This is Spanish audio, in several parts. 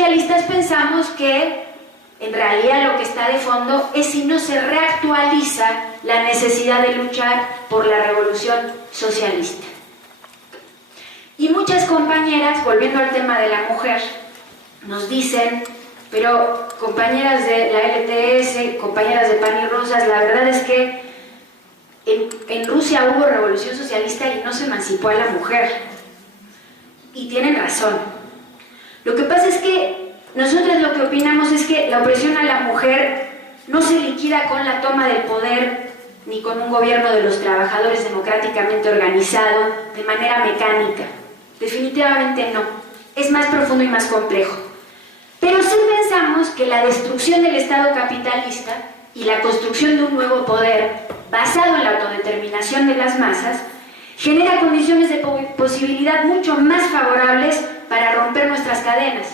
socialistas pensamos que en realidad lo que está de fondo es si no se reactualiza la necesidad de luchar por la revolución socialista. Y muchas compañeras, volviendo al tema de la mujer, nos dicen, pero compañeras de la LTS, compañeras de Pan y Rosas, la verdad es que en Rusia hubo revolución socialista y no se emancipó a la mujer. Y tienen razón. Lo que pasa es que nosotros lo que opinamos es que la opresión a la mujer no se liquida con la toma del poder ni con un gobierno de los trabajadores democráticamente organizado de manera mecánica. Definitivamente no. Es más profundo y más complejo. Pero sí pensamos que la destrucción del Estado capitalista y la construcción de un nuevo poder basado en la autodeterminación de las masas genera condiciones de posibilidad mucho más favorables para romper nuestras cadenas.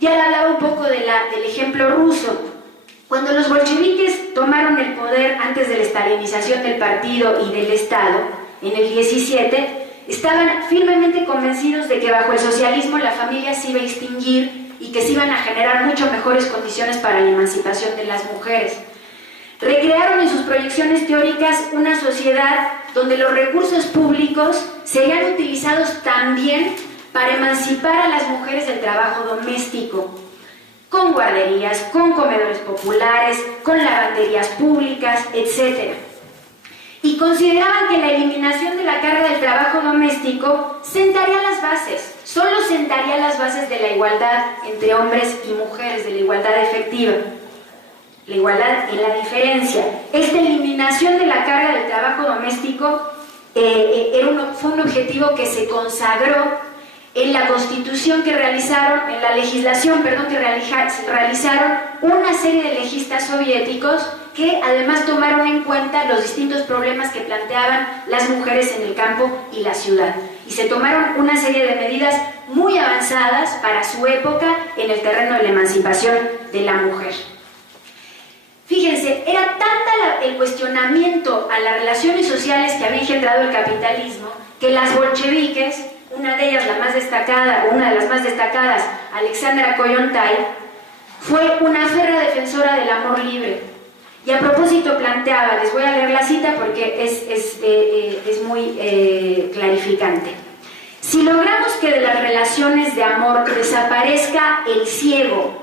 Ya hablaba un poco del ejemplo ruso. Cuando los bolcheviques tomaron el poder antes de la estalinización del partido y del Estado, en el 17, estaban firmemente convencidos de que bajo el socialismo la familia se iba a extinguir y que se iban a generar mucho mejores condiciones para la emancipación de las mujeres. Recrearon en sus proyecciones teóricas una sociedad donde los recursos públicos serían utilizados también para emancipar a las mujeres del trabajo doméstico, con guarderías, con comedores populares, con lavanderías públicas, etc. Y consideraban que la eliminación de la carga del trabajo doméstico sentaría las bases, solo sentaría las bases de la igualdad entre hombres y mujeres, de la igualdad efectiva. La igualdad en la diferencia. Esta eliminación de la carga del trabajo doméstico fue un objetivo que se consagró en la constitución que realizaron, en la legislación, que realizaron una serie de legistas soviéticos que además tomaron en cuenta los distintos problemas que planteaban las mujeres en el campo y la ciudad. Y se tomaron una serie de medidas muy avanzadas para su época en el terreno de la emancipación de la mujer. Fíjense, era tanta el cuestionamiento a las relaciones sociales que había engendrado el capitalismo que las bolcheviques, una de ellas la más destacada, o una de las más destacadas, Alexandra Kollontai, fue una férrea defensora del amor libre. Y a propósito planteaba, les voy a leer la cita porque es muy clarificante. Si logramos que de las relaciones de amor desaparezca el ciego,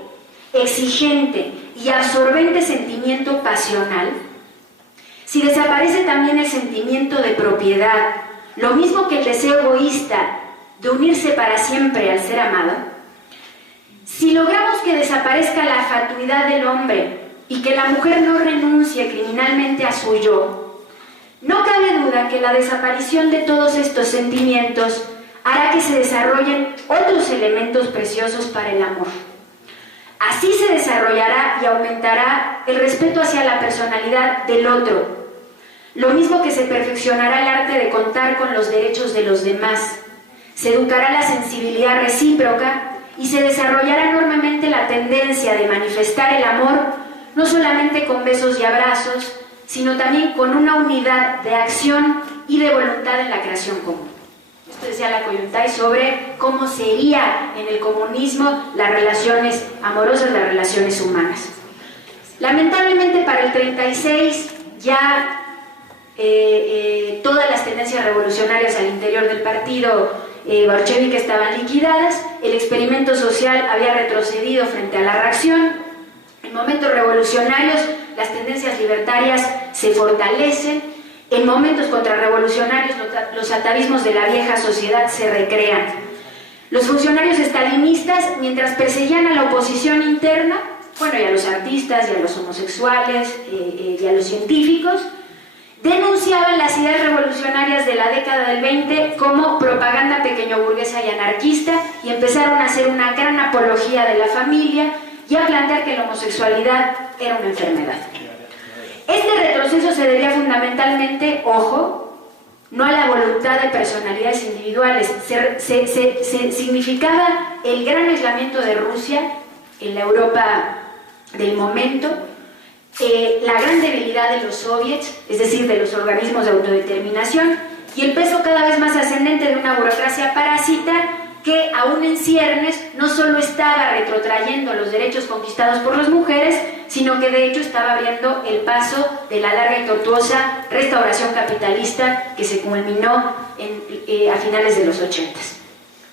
exigente y absorbente sentimiento pasional, si desaparece también el sentimiento de propiedad, lo mismo que el deseo egoísta de unirse para siempre al ser amado, si logramos que desaparezca la fatuidad del hombre y que la mujer no renuncie criminalmente a su yo, no cabe duda que la desaparición de todos estos sentimientos hará que se desarrollen otros elementos preciosos para el amor. Así se desarrollará y aumentará el respeto hacia la personalidad del otro, lo mismo que se perfeccionará el arte de contar con los derechos de los demás, se educará la sensibilidad recíproca y se desarrollará enormemente la tendencia de manifestar el amor no solamente con besos y abrazos, sino también con una unidad de acción y de voluntad en la creación común. Esto decía la Kollontai sobre cómo sería en el comunismo las relaciones amorosas, las relaciones humanas. Lamentablemente para el 36 ya todas las tendencias revolucionarias al interior del partido bolchevique estaban liquidadas, el experimento social había retrocedido frente a la reacción. En momentos revolucionarios las tendencias libertarias se fortalecen. En momentos contrarrevolucionarios los atavismos de la vieja sociedad se recrean. Los funcionarios estalinistas, mientras perseguían a la oposición interna, y a los artistas, y a los homosexuales, y a los científicos, denunciaban las ideas revolucionarias de la década del 20 como propaganda pequeño burguesa y anarquista, y empezaron a hacer una gran apología de la familia y a plantear que la homosexualidad era una enfermedad. Este retroceso se debía fundamentalmente, ojo, no a la voluntad de personalidades individuales, significaba el gran aislamiento de Rusia en la Europa del momento, la gran debilidad de los soviets, es decir, de los organismos de autodeterminación, y el peso cada vez más ascendente de una burocracia parásita que aún en ciernes no solo estaba retrotrayendo los derechos conquistados por las mujeres, sino que de hecho estaba abriendo el paso de la larga y tortuosa restauración capitalista que se culminó a finales de los 80.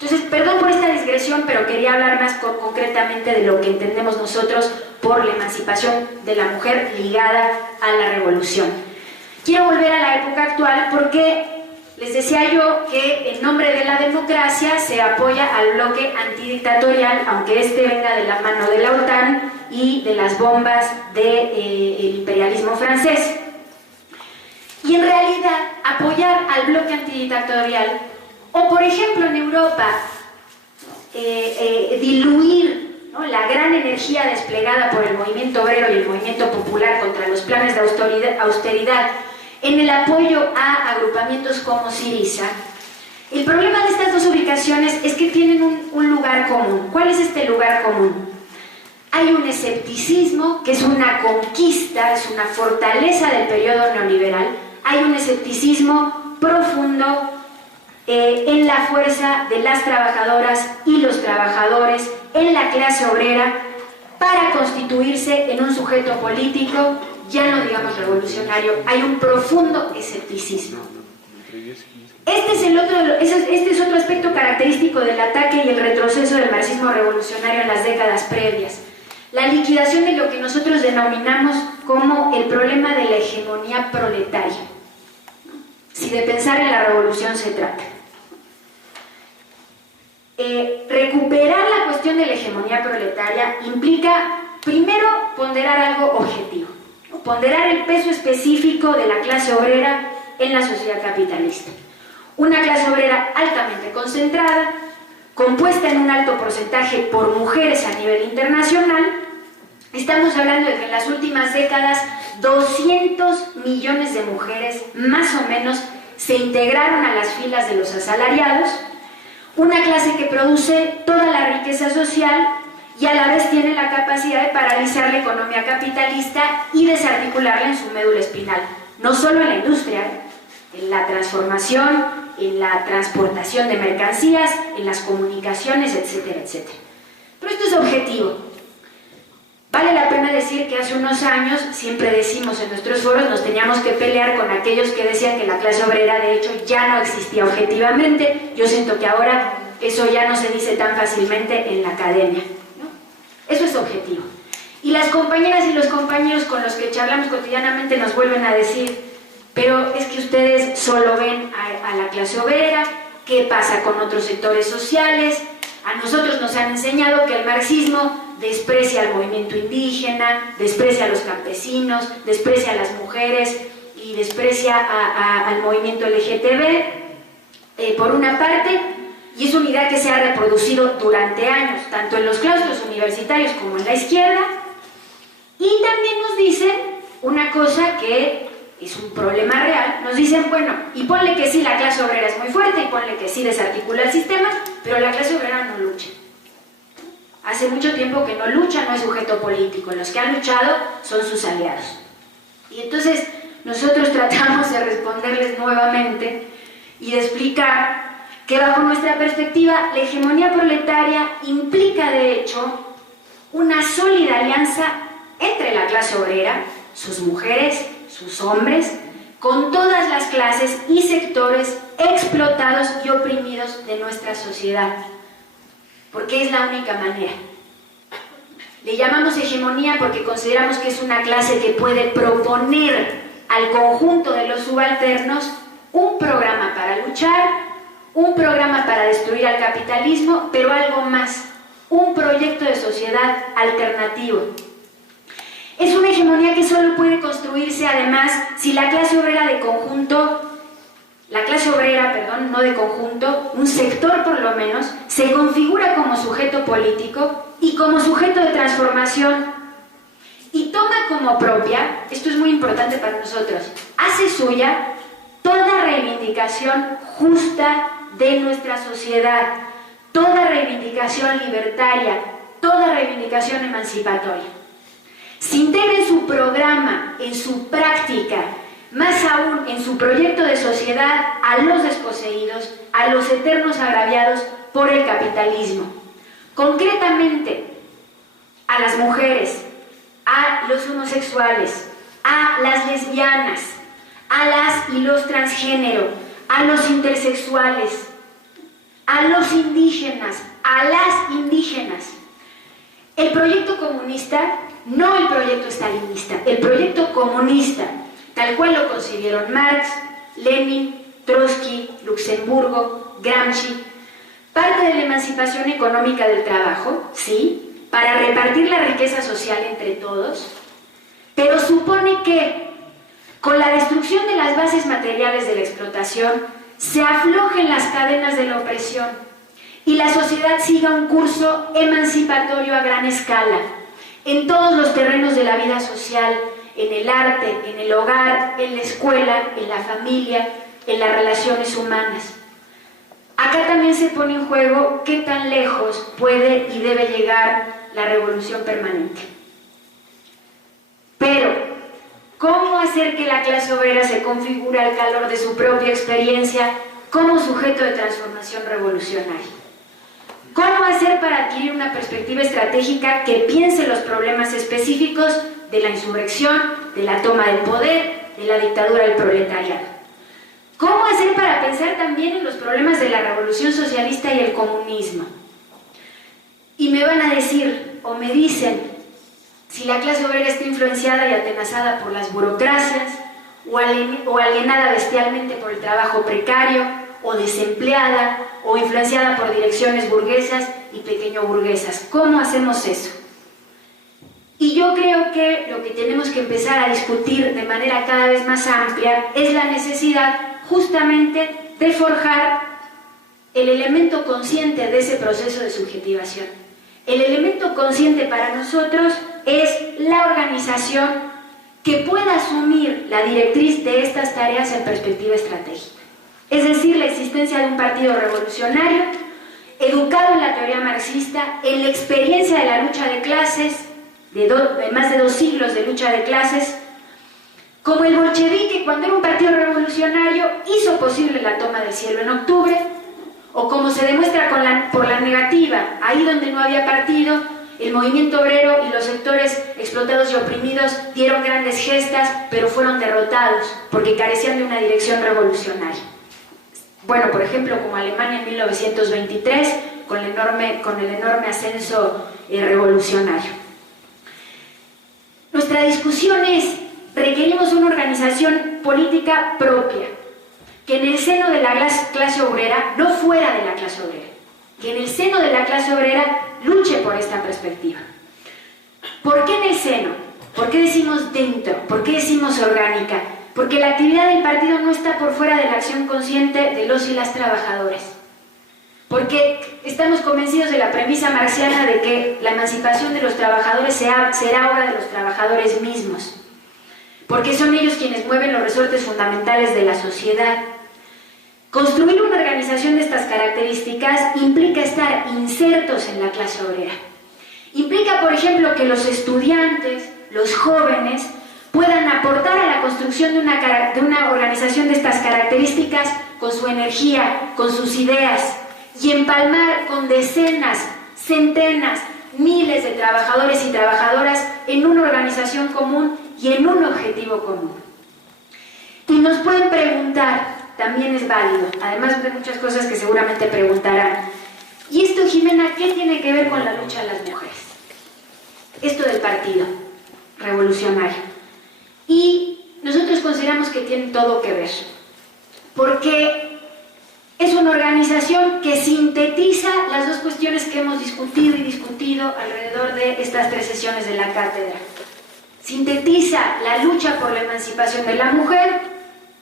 Entonces, perdón por esta digresión, pero quería hablar más concretamente de lo que entendemos nosotros por la emancipación de la mujer ligada a la revolución. Quiero volver a la época actual porque les decía yo que en nombre de la democracia se apoya al bloque antidictatorial, aunque este venga de la mano de la OTAN y de las bombas del imperialismo francés. Y en realidad apoyar al bloque antidictatorial, o por ejemplo en Europa, diluir, ¿no?, la gran energía desplegada por el movimiento obrero y el movimiento popular contra los planes de austeridad en el apoyo a agrupamientos como Syriza. El problema de estas dos ubicaciones es que tienen un lugar común. ¿Cuál es este lugar común? Hay un escepticismo que es una conquista, es una fortaleza del periodo neoliberal. Hay un escepticismo profundo en la fuerza de las trabajadoras y los trabajadores, en la clase obrera, para constituirse en un sujeto político, ya no digamos revolucionario. Hay un profundo escepticismo. Este es otro aspecto característico del ataque y el retroceso del marxismo revolucionario en las décadas previas. La liquidación de lo que nosotros denominamos como el problema de la hegemonía proletaria, si de pensar en la revolución se trata. Recuperar la cuestión de la hegemonía proletaria implica, primero, ponderar algo objetivo, ¿no? Ponderar el peso específico de la clase obrera en la sociedad capitalista. Una clase obrera altamente concentrada, compuesta en un alto porcentaje por mujeres a nivel internacional. Estamos hablando de que en las últimas décadas 200 millones de mujeres, más o menos, se integraron a las filas de los asalariados. Una clase que produce toda la riqueza social y a la vez tiene la capacidad de paralizar la economía capitalista y desarticularla en su médula espinal. No solo en la industria, en la transformación, en la transportación de mercancías, en las comunicaciones, etcétera, etcétera. Pero esto es objetivo. Vale la pena decir que hace unos años, siempre decimos en nuestros foros, nos teníamos que pelear con aquellos que decían que la clase obrera de hecho ya no existía objetivamente. Yo siento que ahora eso ya no se dice tan fácilmente en la academia, ¿no? Eso es objetivo. Y las compañeras y los compañeros con los que charlamos cotidianamente nos vuelven a decir: pero es que ustedes solo ven a la clase obrera, ¿qué pasa con otros sectores sociales? A nosotros nos han enseñado que el marxismo desprecia al movimiento indígena, desprecia a los campesinos, desprecia a las mujeres y desprecia al movimiento LGTB, por una parte, y es una idea que se ha reproducido durante años, tanto en los claustros universitarios como en la izquierda. Y también nos dicen una cosa que es un problema real. Nos dicen, bueno, y ponle que sí, la clase obrera es muy fuerte, y ponle que sí, desarticula el sistema, pero la clase obrera no lucha. Hace mucho tiempo que no lucha, no es sujeto político. Los que han luchado son sus aliados. Y entonces nosotros tratamos de responderles nuevamente y de explicar que bajo nuestra perspectiva la hegemonía proletaria implica de hecho una sólida alianza entre la clase obrera, sus mujeres, sus hombres, con todas las clases y sectores explotados y oprimidos de nuestra sociedad. Porque es la única manera. Le llamamos hegemonía porque consideramos que es una clase que puede proponer al conjunto de los subalternos un programa para luchar, un programa para destruir al capitalismo, pero algo más, un proyecto de sociedad alternativo. Es una hegemonía que solo puede construirse además si la clase obrera de conjunto, no de conjunto, un sector por lo menos, se configura como sujeto político y como sujeto de transformación y toma como propia, esto es muy importante para nosotros, hace suya toda reivindicación justa de nuestra sociedad, toda reivindicación libertaria, toda reivindicación emancipatoria. Se integra en su programa, en su práctica, más aún en su proyecto de sociedad, a los desposeídos, a los eternos agraviados por el capitalismo. Concretamente, a las mujeres, a los homosexuales, a las lesbianas, a las y los transgénero, a los intersexuales, a los indígenas, a las indígenas. El proyecto comunista, no el proyecto stalinista, el proyecto comunista, tal cual lo concibieron Marx, Lenin, Trotsky, Luxemburgo, Gramsci, parte de la emancipación económica del trabajo, sí, para repartir la riqueza social entre todos, pero supone que con la destrucción de las bases materiales de la explotación se aflojen las cadenas de la opresión y la sociedad siga un curso emancipatorio a gran escala, en todos los terrenos de la vida social, en el arte, en el hogar, en la escuela, en la familia, en las relaciones humanas. Acá también se pone en juego qué tan lejos puede y debe llegar la revolución permanente. Pero, ¿cómo hacer que la clase obrera se configure al calor de su propia experiencia como sujeto de transformación revolucionaria? ¿Cómo hacer para adquirir una perspectiva estratégica que piense los problemas específicos de la insurrección, de la toma del poder, de la dictadura del proletariado? ¿Cómo hacer para pensar también en los problemas de la revolución socialista y el comunismo? Y me van a decir, o me dicen, si la clase obrera está influenciada y atenazada por las burocracias, o alienada bestialmente por el trabajo precario, o desempleada, o influenciada por direcciones burguesas y pequeño burguesas. ¿Cómo hacemos eso? Y yo creo que lo que tenemos que empezar a discutir de manera cada vez más amplia es la necesidad justamente de forjar el elemento consciente de ese proceso de subjetivación. El elemento consciente para nosotros es la organización que pueda asumir la directriz de estas tareas en perspectiva estratégica. Es decir, la existencia de un partido revolucionario, educado en la teoría marxista, en la experiencia de la lucha de clases, de más de 2 siglos de lucha de clases, como el bolchevique, cuando era un partido revolucionario, hizo posible la toma del cielo en octubre, o como se demuestra por la negativa, ahí donde no había partido, el movimiento obrero y los sectores explotados y oprimidos dieron grandes gestas, pero fueron derrotados, porque carecían de una dirección revolucionaria. Bueno, por ejemplo, como Alemania en 1923, con el enorme ascenso revolucionario. Nuestra discusión es: requerimos una organización política propia, que en el seno de la clase obrera, no fuera de la clase obrera, que en el seno de la clase obrera luche por esta perspectiva. ¿Por qué en el seno? ¿Por qué decimos dentro? ¿Por qué decimos orgánica? Porque la actividad del partido no está por fuera de la acción consciente de los y las trabajadores. Porque estamos convencidos de la premisa marxiana de que la emancipación de los trabajadores será obra de los trabajadores mismos. Porque son ellos quienes mueven los resortes fundamentales de la sociedad. Construir una organización de estas características implica estar insertos en la clase obrera. Implica, por ejemplo, que los estudiantes, los jóvenes, puedan aportar a la construcción de una organización de estas características con su energía, con sus ideas, y empalmar con decenas, centenas, miles de trabajadores y trabajadoras en una organización común y en un objetivo común. Y nos pueden preguntar, también es válido, además de muchas cosas que seguramente preguntarán, ¿y esto, Jimena, qué tiene que ver con la lucha de las mujeres? Esto del partido revolucionario. Y nosotros consideramos que tiene todo que ver, porque es una organización que sintetiza las dos cuestiones que hemos discutido y discutido alrededor de estas 3 sesiones de la cátedra. Sintetiza la lucha por la emancipación de la mujer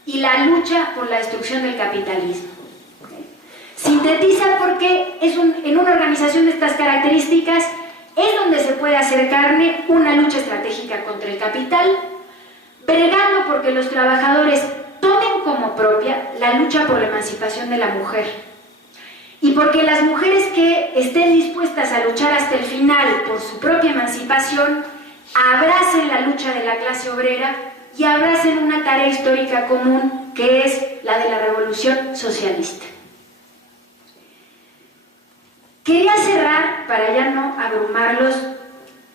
y la lucha por la destrucción del capitalismo. Sintetiza porque en una organización de estas características es donde se puede hacer carne una lucha estratégica contra el capital, bregando porque los trabajadores tomen como propia la lucha por la emancipación de la mujer. Y porque las mujeres que estén dispuestas a luchar hasta el final por su propia emancipación, abracen la lucha de la clase obrera y abracen una tarea histórica común que es la de la revolución socialista. Quería cerrar, para ya no abrumarlos,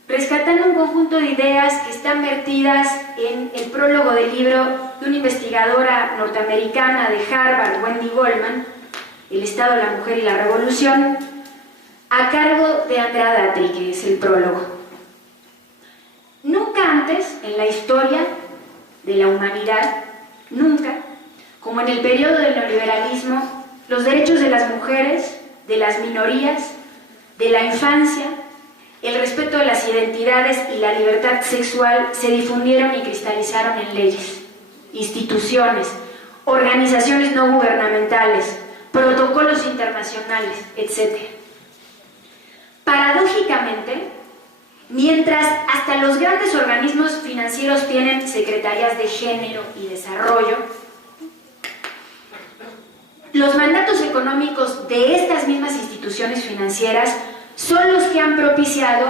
rescatando un conjunto de ideas que están vertidas en el prólogo del libro de una investigadora norteamericana de Harvard, Wendy Goldman, El Estado, la Mujer y la Revolución, a cargo de Andrea Datri, que es el prólogo. Nunca antes en la historia de la humanidad, nunca, como en el periodo del neoliberalismo, los derechos de las mujeres, de las minorías, de la infancia, el respeto de las identidades y la libertad sexual se difundieron y cristalizaron en leyes, instituciones, organizaciones no gubernamentales, protocolos internacionales, etc. Paradójicamente, mientras hasta los grandes organismos financieros tienen secretarías de género y desarrollo, los mandatos económicos de estas mismas instituciones financieras son los que han propiciado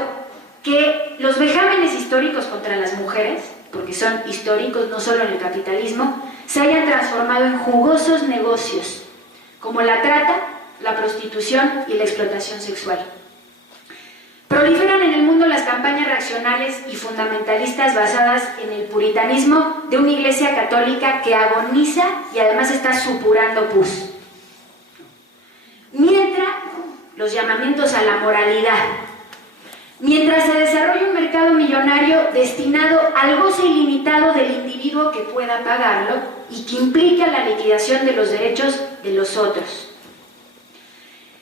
que los vejámenes históricos contra las mujeres, porque son históricos no solo en el capitalismo, se hayan transformado en jugosos negocios, como la trata, la prostitución y la explotación sexual. Proliferan en el mundo las campañas reaccionarias y fundamentalistas basadas en el puritanismo de una iglesia católica que agoniza y además está supurando pus. Mientras los llamamientos a la moralidad, mientras se desarrolla un mercado millonario destinado al goce ilimitado del individuo que pueda pagarlo y que implica la liquidación de los derechos de los otros.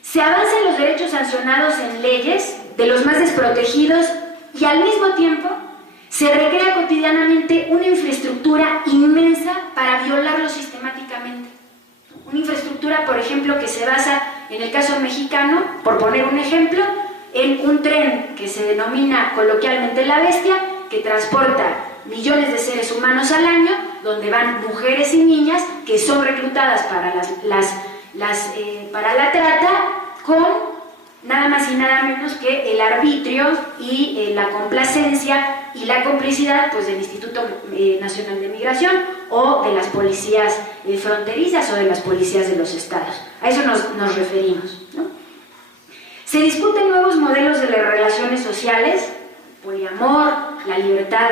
Se avanza en los derechos sancionados en leyes de los más desprotegidos y al mismo tiempo se recrea cotidianamente una infraestructura inmensa para violarlo sistemáticamente. Una infraestructura, por ejemplo, que se basa, en el caso mexicano, por poner un ejemplo, en un tren que se denomina coloquialmente La Bestia, que transporta millones de seres humanos al año, donde van mujeres y niñas que son reclutadas para para la trata, con nada más y nada menos que el arbitrio y la complacencia y la complicidad pues, del Instituto Nacional de Migración o de las policías fronterizas o de las policías de los estados. A eso nos referimos, ¿no? Se discuten nuevos modelos de las relaciones sociales, poliamor, la libertad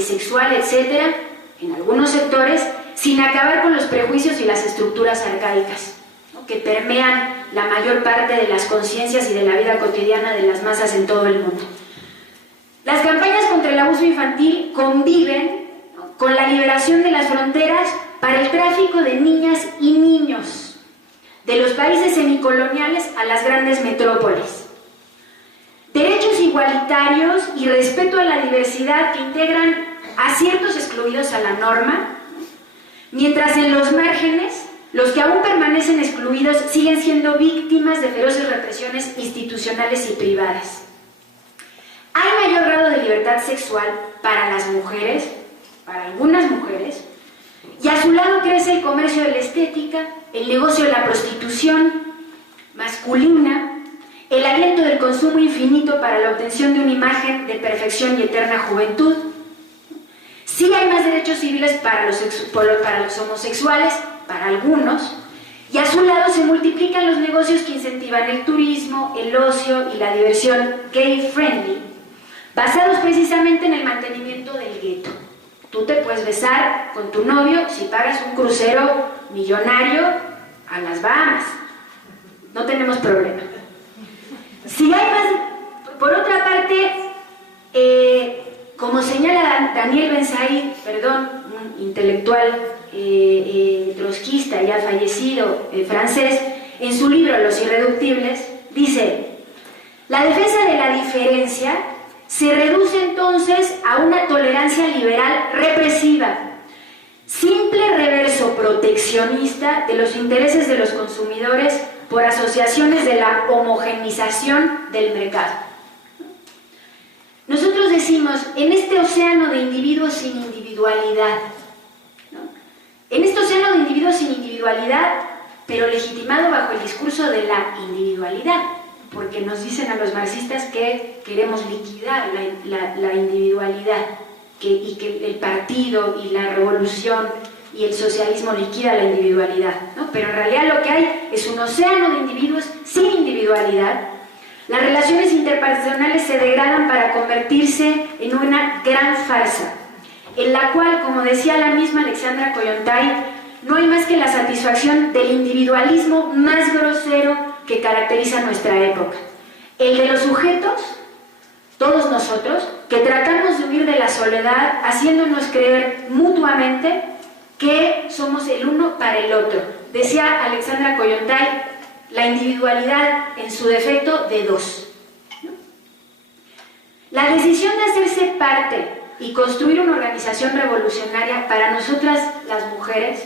sexual, etc., en algunos sectores, sin acabar con los prejuicios y las estructuras arcaicas, ¿no?, que permean la mayor parte de las conciencias y de la vida cotidiana de las masas en todo el mundo. Las campañas contra el abuso infantil conviven, ¿no?, con la liberación de las fronteras para el tráfico de niñas y niños de los países semicoloniales a las grandes metrópolis. Derechos igualitarios y respeto a la diversidad que integran a ciertos excluidos a la norma, mientras en los márgenes los que aún permanecen excluidos siguen siendo víctimas de feroces represiones institucionales y privadas. Hay mayor grado de libertad sexual para las mujeres, para algunas mujeres, y a su lado crece el comercio de la estética, el negocio de la prostitución masculina, el aliento del consumo infinito para la obtención de una imagen de perfección y eterna juventud. Sí hay más derechos civiles para los homosexuales, para algunos, y a su lado se multiplican los negocios que incentivan el turismo, el ocio y la diversión gay-friendly, basados precisamente en el mantenimiento del gueto. Tú te puedes besar con tu novio si pagas un crucero millonario a las Bahamas. No tenemos problema. Si hay más, por otra parte, como señala Daniel Ben-Said, un intelectual trotskista ya fallecido francés, en su libro Los Irreductibles, dice: la defensa de la diferencia se reduce entonces a una tolerancia liberal represiva, simple reverso proteccionista de los intereses de los consumidores por asociaciones de la homogeneización del mercado. Nosotros decimos, en este océano de individuos sin individualidad, ¿no?, en este océano de individuos sin individualidad, pero legitimado bajo el discurso de la individualidad, porque nos dicen a los marxistas que queremos liquidar la individualidad, y que el partido y la revolución y el socialismo liquida la individualidad, ¿no? Pero en realidad lo que hay es un océano de individuos sin individualidad, Las relaciones interpersonales se degradan para convertirse en una gran farsa, en la cual, como decía la misma Alexandra Kollontai, no hay más que la satisfacción del individualismo más grosero que caracteriza nuestra época. El de los sujetos, todos nosotros, que tratamos de huir de la soledad, haciéndonos creer mutuamente que somos el uno para el otro. Decía Alexandra Kollontai, la individualidad en su defecto de dos. La decisión de hacerse parte y construir una organización revolucionaria para nosotras las mujeres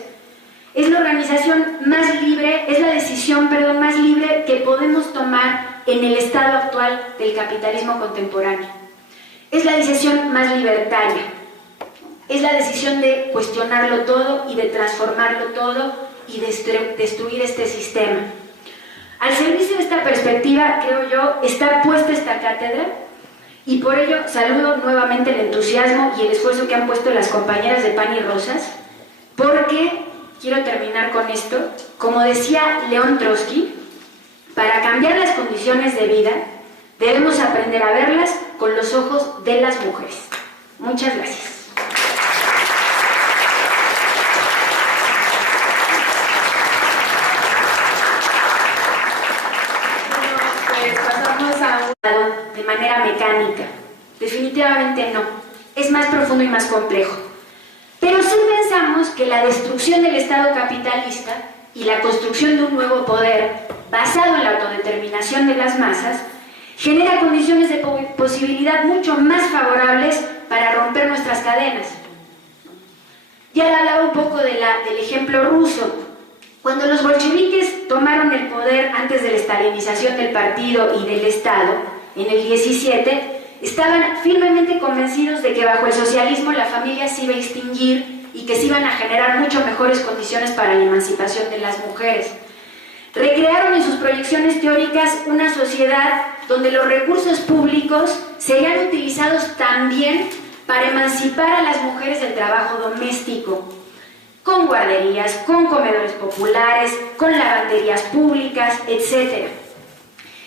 es la organización más libre, es la decisión, más libre que podemos tomar en el estado actual del capitalismo contemporáneo. Es la decisión más libertaria. Es la decisión de cuestionarlo todo y de transformarlo todo y destruir este sistema. Al servicio de esta perspectiva, creo yo, está puesta esta cátedra y por ello saludo nuevamente el entusiasmo y el esfuerzo que han puesto las compañeras de Pan y Rosas, porque, quiero terminar con esto, como decía León Trotsky, para cambiar las condiciones de vida debemos aprender a verlas con los ojos de las mujeres. Muchas gracias. De manera mecánica. Definitivamente no. Es más profundo y más complejo. Pero sí pensamos que la destrucción del Estado capitalista y la construcción de un nuevo poder basado en la autodeterminación de las masas genera condiciones de posibilidad mucho más favorables para romper nuestras cadenas. Ya he hablado un poco del ejemplo ruso. Cuando los bolcheviques tomaron el poder antes de la estalinización del partido y del Estado, en el 17, estaban firmemente convencidos de que bajo el socialismo la familia se iba a extinguir y que se iban a generar mucho mejores condiciones para la emancipación de las mujeres. Recrearon en sus proyecciones teóricas una sociedad donde los recursos públicos serían utilizados también para emancipar a las mujeres del trabajo doméstico, con guarderías, con comedores populares, con lavanderías públicas, etc.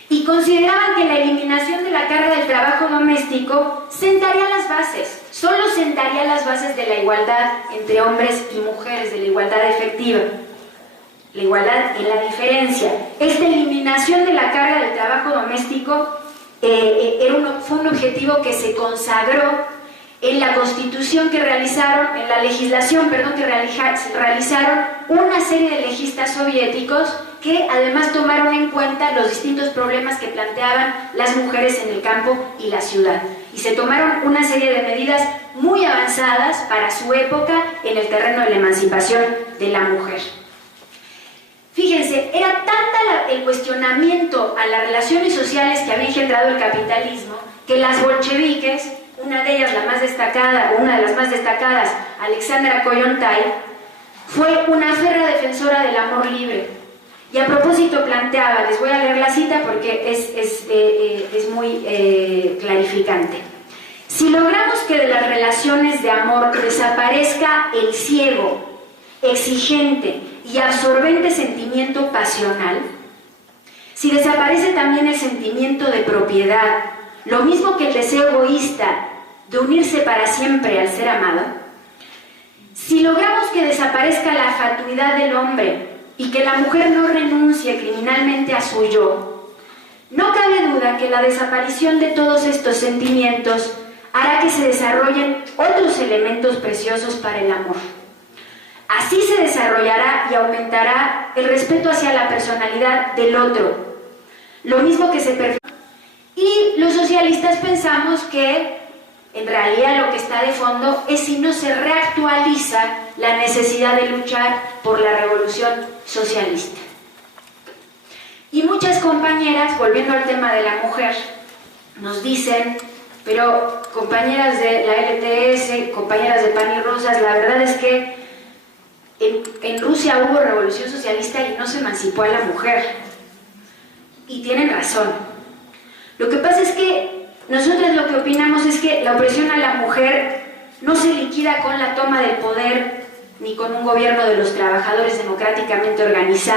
Y consideraban que la eliminación de la carga del trabajo doméstico sentaría las bases, solo sentaría las bases de la igualdad entre hombres y mujeres, de la igualdad efectiva, la igualdad en la diferencia. Esta eliminación de la carga del trabajo doméstico fue un objetivo que se consagró en la constitución que realizaron, en la legislación, que realizaron una serie de legistas soviéticos que además tomaron en cuenta los distintos problemas que planteaban las mujeres en el campo y la ciudad. Y se tomaron una serie de medidas muy avanzadas para su época en el terreno de la emancipación de la mujer. Fíjense, era tanta el cuestionamiento a las relaciones sociales que había engendrado el capitalismo que las bolcheviques, una de ellas, la más destacada, o una de las más destacadas, Alexandra Kollontai, fue una férrea defensora del amor libre. Y a propósito planteaba, les voy a leer la cita porque es muy clarificante. Si logramos que de las relaciones de amor desaparezca el ciego, exigente y absorbente sentimiento pasional, si desaparece también el sentimiento de propiedad, lo mismo que el deseo egoísta de unirse para siempre al ser amado, si logramos que desaparezca la fatuidad del hombre y que la mujer no renuncie criminalmente a su yo, no cabe duda que la desaparición de todos estos sentimientos hará que se desarrollen otros elementos preciosos para el amor. Así se desarrollará y aumentará el respeto hacia la personalidad del otro, lo mismo que se perfecciona. Y los socialistas pensamos que en realidad lo que está de fondo es si no se reactualiza la necesidad de luchar por la revolución socialista. Y muchas compañeras, volviendo al tema de la mujer, nos dicen, pero compañeras de la LTS, compañeras de Pan y Rosas, la verdad es que en Rusia hubo revolución socialista y no se emancipó a la mujer. Y tienen razón. Lo que pasa es que nosotros lo que opinamos es que la opresión a la mujer no se liquida con la toma del poder ni con un gobierno de los trabajadores democráticamente organizado.